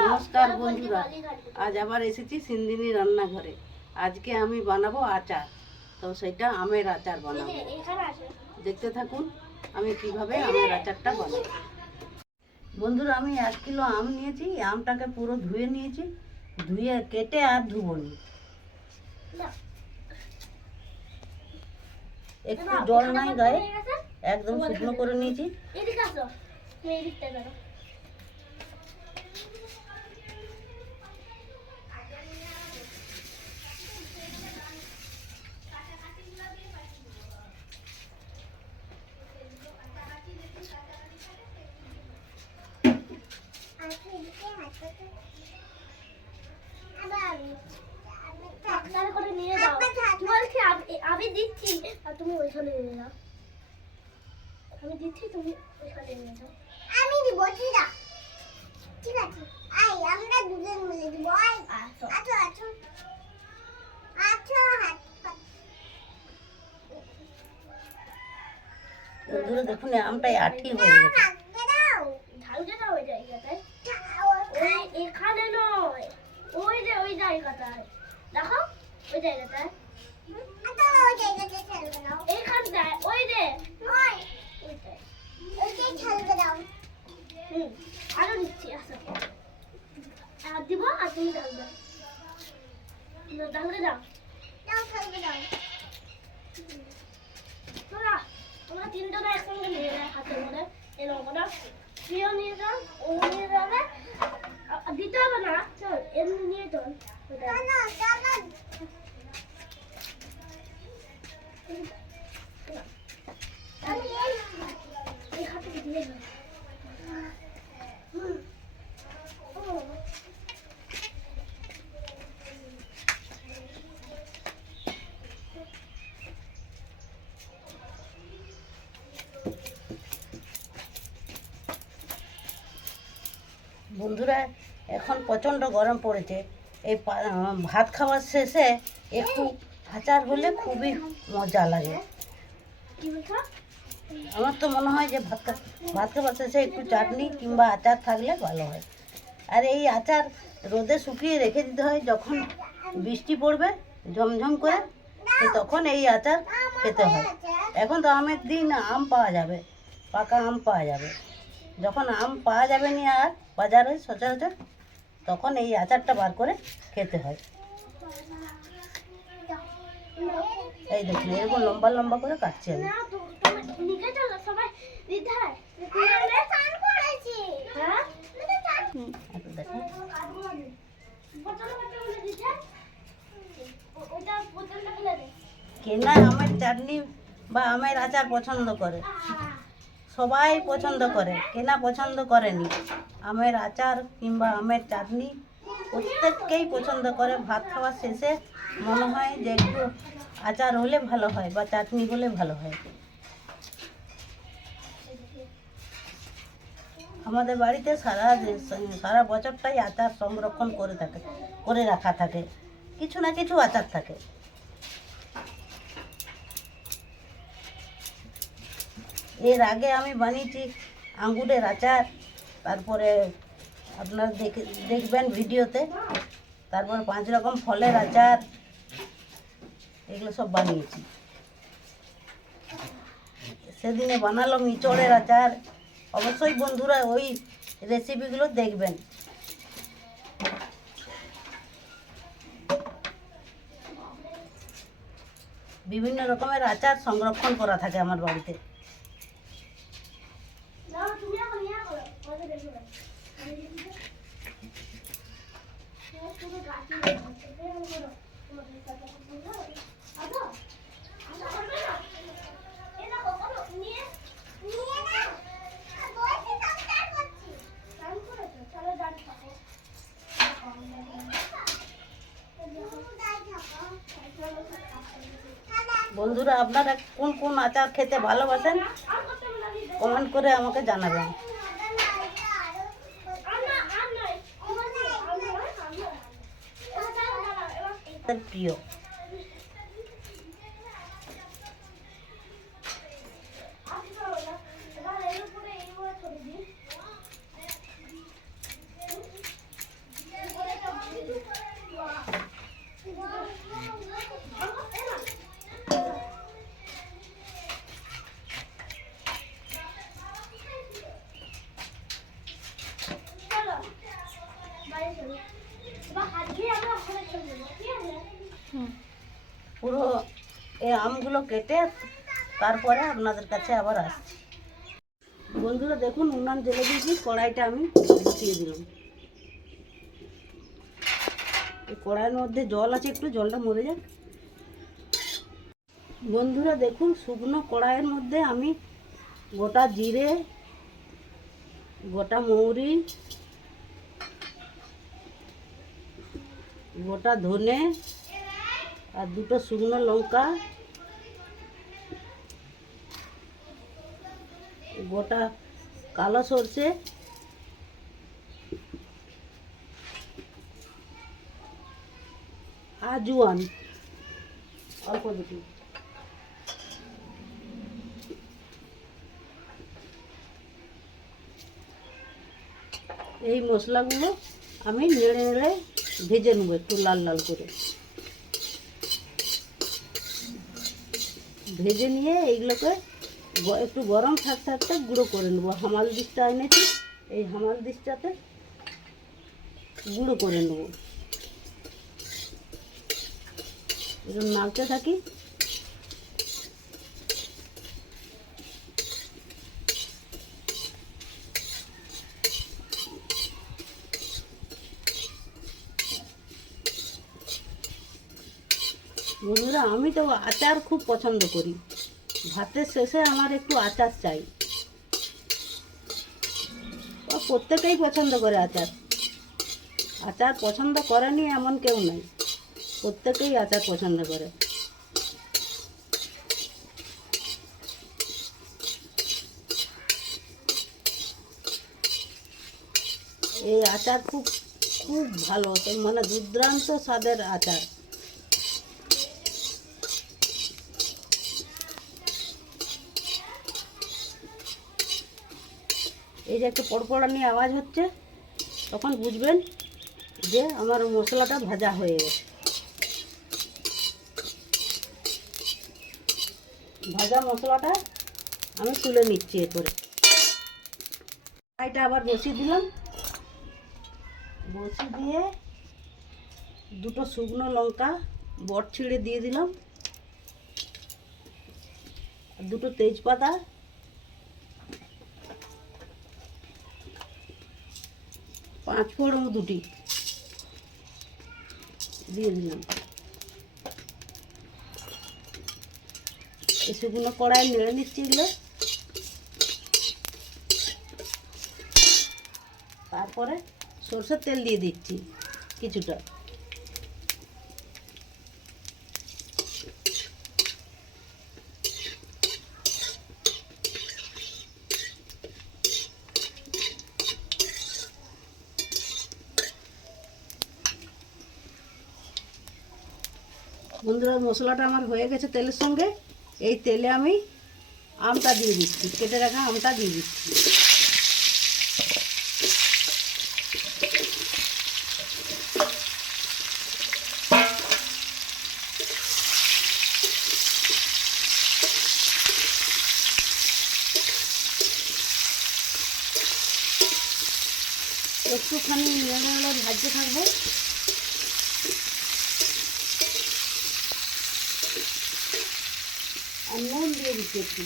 নমস্কার বন্ধুরা আজ আবার এসেছি সিন্দিনী রান্নাঘরে। আজকে আমি বানাবো আচার। তো সেটা আমের আচার বানাবো। দেখতে থাকুন আমি কীভাবে আমের আচারটা বানাবো। বন্ধুরা আমি এক কিলো আম নিয়েছি। আমটাকে পুরো ধুয়ে নিয়েছি। ধুয়ে কেটে আর ধুবো নি। একটু জল নাই গায়ে। একদম শুকনো করে নিয়েছি এদিকে আসো তুমি এদিকটা বেরো আপনার করে নিয়ে যাও বলছি আমি- দিচ্ছি আর তুমি ওইখানে নিয়ে যাও আমি দিচ্ছি তুমি ওইখানে নিয়ে যাও আমি দিব ঠিক আছে ঠিক আছে আই আমরা দুজন মিলে দিব আই আছো আছো হাত পাত। দেখুন আমটাই আঠি হয়ে গেছে না, দাও ঢালতে দাও ওই জায়গাটায় ওই এখানে নয় ওই যে ওই জায়গাটায় দেখো ওই জায়গাটায় আচ্ছা, ওই যে আরও নিচ্ছি আসো আর দিব আর তুমি ঢালবে ঢালতে দাও তিনজনে একসঙ্গে নিয়ে যায় হাতের মধ্যে এরকম করে নিয়ে যাও ও নিয়ে যাবে দিতে হবে না চল এমনি নিয়ে চল। বন্ধুরা এখন প্রচণ্ড গরম পড়েছে। এই ভাত খাওয়ার শেষে একটু আচার হলে খুবই মজা লাগে। আমার তো মনে হয় যে ভাত খা- ভাত খাওয়ার শেষে একটু চাটনি কিংবা আচার থাকলে ভালো হয়। আর এই আচার রোদে শুকিয়ে রেখে দিতে হয় যখন বৃষ্টি পড়বে ঝমঝম করে তখন এই আচার খেতে হয়। এখন তো আমের দিন আম পাওয়া যাবে পাকা আম পাওয়া যাবে। যখন আম পাওয়া যাবে না আর বাজারে সচরাচর তখন এই আচারটা বার করে খেতে হয়। এই দেখুন এরকম লম্বা লম্বা করে কাটছি আমি। হ্যাঁ? কেনা আমের চাটনি বা আমের আচার পছন্দ করে। সবাই পছন্দ করে, কেনা পছন্দ করেনি। আমের আচার কিংবা আমের চাটনি প্রত্যেককেই পছন্দ করে। ভাত খাওয়ার শেষে মনে হয় যে একটু আচার হলে ভালো হয় বা চাটনি হলে ভালো হয়। আমাদের বাড়িতে সারা সারা বছরটাই আচার সংরক্ষণ করে থাকে, করে রাখা থাকে। কিছু না কিছু আচার থাকে। এর আগে আমি বানিয়েছি আঙ্গুরের আচার, তারপরে আপনারা দেখে, দেখবেন ভিডিওতে, তারপর পাঁচ রকম ফলের আচার, এগুলো সব বানিয়েছি। সেদিনে বানালাম ইঁচড়ের আচার, অবশ্যই বন্ধুরা ওই রেসিপিগুলো দেখবেন। বিভিন্ন রকমের আচার সংরক্ষণ করা থাকে আমার বাড়িতে। না তুমি এখন নিয়ে করো ওটা দেখো আমি দিচ্ছি তুমি গাছি এরকম করো তোমাদের সাথে বুঝলো আদো আমরা করবে না এটা কখনো নিয়ে নিয়ে নাও। আর বলছি তো স্নান করছি। টাইম করেছ চলো যান থাকো দাই থাকো। দাদা, বন্ধুরা আপনারা কোন কোন আচার খেতে ভালোবাসেন কমেন্ট করে আমাকে জানাবেন দাদা আমগুলো কেটে তারপরে আপনাদের কাছে আবার আসছি। বন্ধুরা দেখুন উনান জেলে দিয়েছি কড়াইটা আমি বসিয়ে দিলাম। কড়াইয়ের মধ্যে জল আছে, একটু জলটা মরে যাক। বন্ধুরা দেখুন শুকনো কড়াইয়ের মধ্যে আমি গোটা জিরে, গোটা মৌরি, গোটা ধনে আর দুটো শুকনো লঙ্কা গোটা কালো সর্ষে। আজওয়ান অল্প দুটি। এই মশলাগুলো আমি নেড়ে নেড়ে ভেজে নেব একটু লাল লাল করে। ভেজে নিয়ে এইগুলোকে একটু গরম থাকতে থাকতে গুঁড়ো করে নেব। হামাল দিশটা এনেছি, এই হামাল দিশটাতে গুঁড়ো করে নেব। এরকম নাড়তে থাকি। বন্ধুরা, আমি তো আচার খুব পছন্দ করি। ভাতের শেষে আমার একটু আচার চাই। ও প্রত্যেকেই পছন্দ করে আচার। আচার পছন্দ করেনি এমন কেউ নাই। প্রত্যেকেই আচার পছন্দ করে। এই আচার খুব খুব ভালো মানে দুর্দান্ত স্বাদের আচার। এই যে একটু পড়পড়ানি আওয়াজ হচ্ছে, তখন বুঝবেন যে আমার মশলাটা ভাজা হয়ে গেছে। ভাজা মশলাটা আমি তুলে নিচ্ছি এরপরে। কড়াইটা আবার বসিয়ে দিলাম। বসিয়ে দিয়ে দুটো শুকনো লঙ্কা বট ছিঁড়ে দিয়ে দিলাম। দুটো তেজপাতা পাঁচ ফোড়ন দুটি। দিয়ে দিলাম। শুকনো কড়াই নেড়ে নিচ্ছি এগুলো। তারপরে সরষের তেল দিয়ে দিচ্ছি কিছুটা। বন্ধুরা, মশলাটা আমার হয়ে গেছে তেলের সঙ্গে। এই তেলে আমি আমটা দিয়ে দিচ্ছি, কেটে রাখা আমটা দিয়ে দিচ্ছি। একটুখানি নেড়ে নেড়ে ভাজতে থাকব। নুন দিয়ে দিচ্ছি।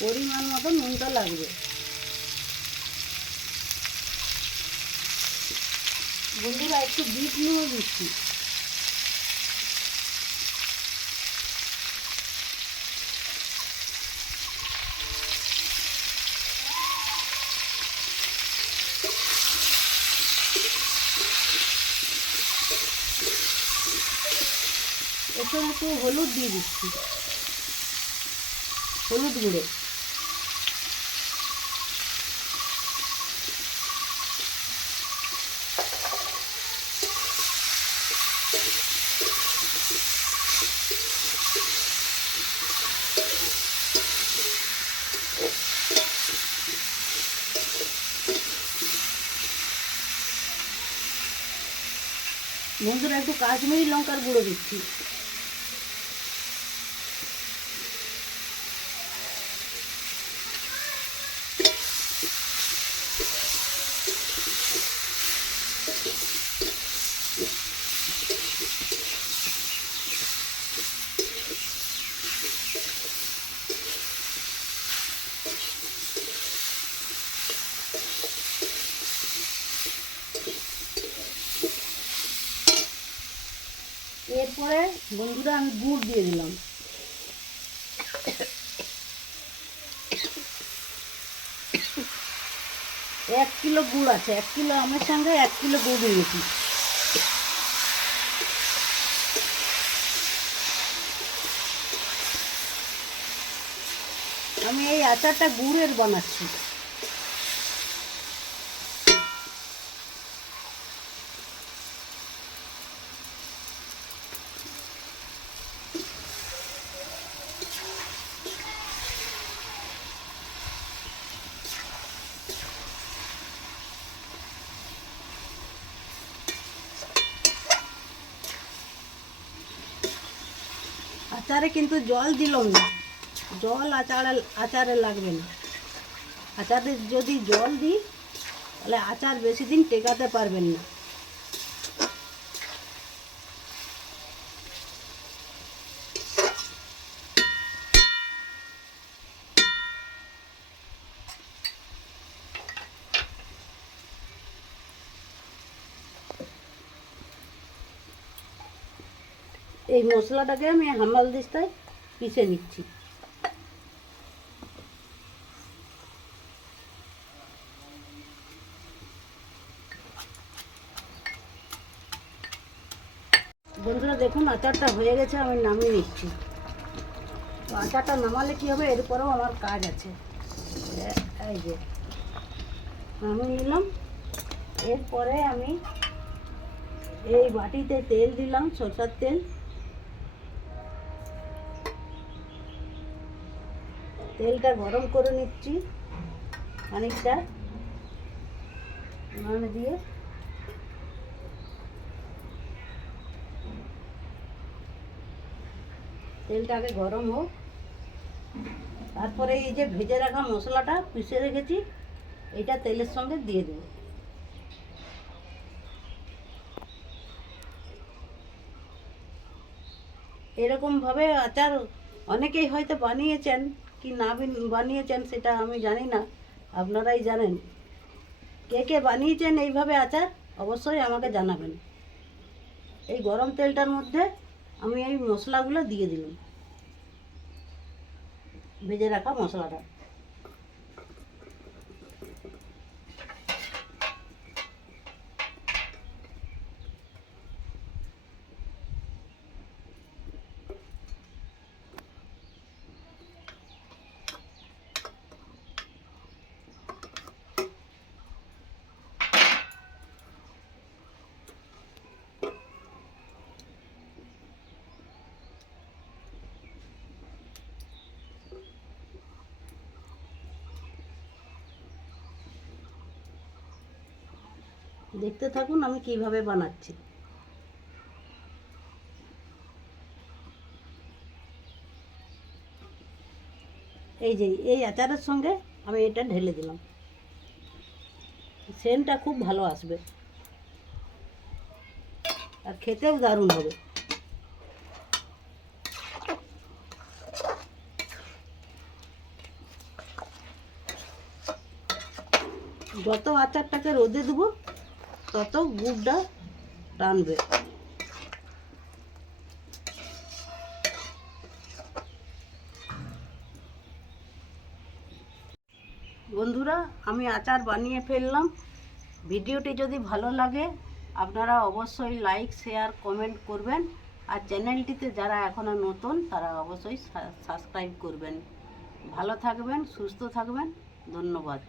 পরিমাণ মতো নুনটা লাগবে। বন্ধুরা একটু বিট নুনও দিচ্ছি এখানে একটু হলুদ দিয়ে দিচ্ছি। হলুদ গুঁড়ো। বন্ধুরা একটু কাশ্মীরি লঙ্কার গুঁড়ো দিচ্ছি এরপরে বন্ধুরা, আমি গুড় দিয়ে দিলাম। এক কিলো গুড় আছে, এক কিলো আমের সঙ্গে এক কিলো গুড় নিয়েছি আমি এই আচারটা গুড়ের বানাচ্ছি। আচারে কিন্তু জল দিলাম না। জল আচারে আচারে লাগবে না। আচারে যদি জল দিই, তাহলে আচার বেশি দিন টেকাতে পারবেন না। এই মশলাটাকে আমি হামাল দিস্তায় পিষে নিচ্ছি। বন্ধুরা দেখুন, আচারটা হয়ে গেছে, আমি নামিয়ে নিচ্ছি। তো আচারটা নামালে কি হবে? এরপরেও আমার কাজ আছে। এই যে, নামিয়ে নিলাম। এরপরে আমি এই বাটিতে তেল দিলাম, সরষার তেল। তেলটা গরম করে নিচ্ছি। খানিকটা। মানে দিয়ে। তেলটা আগে গরম হোক। তারপরে এই যে ভেজে রাখা মশলাটা পিষে রেখেছি, এটা তেলের সঙ্গে দিয়ে দেবো। এরকমভাবে আচার অনেকেই হয়তো বানিয়েছেন। কি না বানিয়েছেন সেটা আমি জানি না। আপনারাই জানেন। কে কে বানিয়েছেন এইভাবে আচার? অবশ্যই আমাকে জানাবেন। এই গরম তেলটার মধ্যে আমি এই মশলাগুলো দিয়ে দিলাম। ভেজে রাখা মশলাটা। দেখতে থাকুন আমি কীভাবে বানাচ্ছি। এই যে, এই আচারের সঙ্গে আমি এটা ঢেলে দিলাম। সেন্টটা খুব ভালো আসবে। আর খেতেও দারুণ হবে। যত আচারটাকে রোদে দেবো তত গুড়টা টানবে বন্ধুরা, আমি আচার বানিয়ে ফেললাম। ভিডিওটি যদি ভালো লাগে, আপনারা অবশ্যই লাইক শেয়ার কমেন্ট করবেন। আর চ্যানেলটিতে যারা এখনও নতুন, তারা অবশ্যই সাবস্ক্রাইব করবেন। ভালো থাকবেন, সুস্থ থাকবেন। ধন্যবাদ।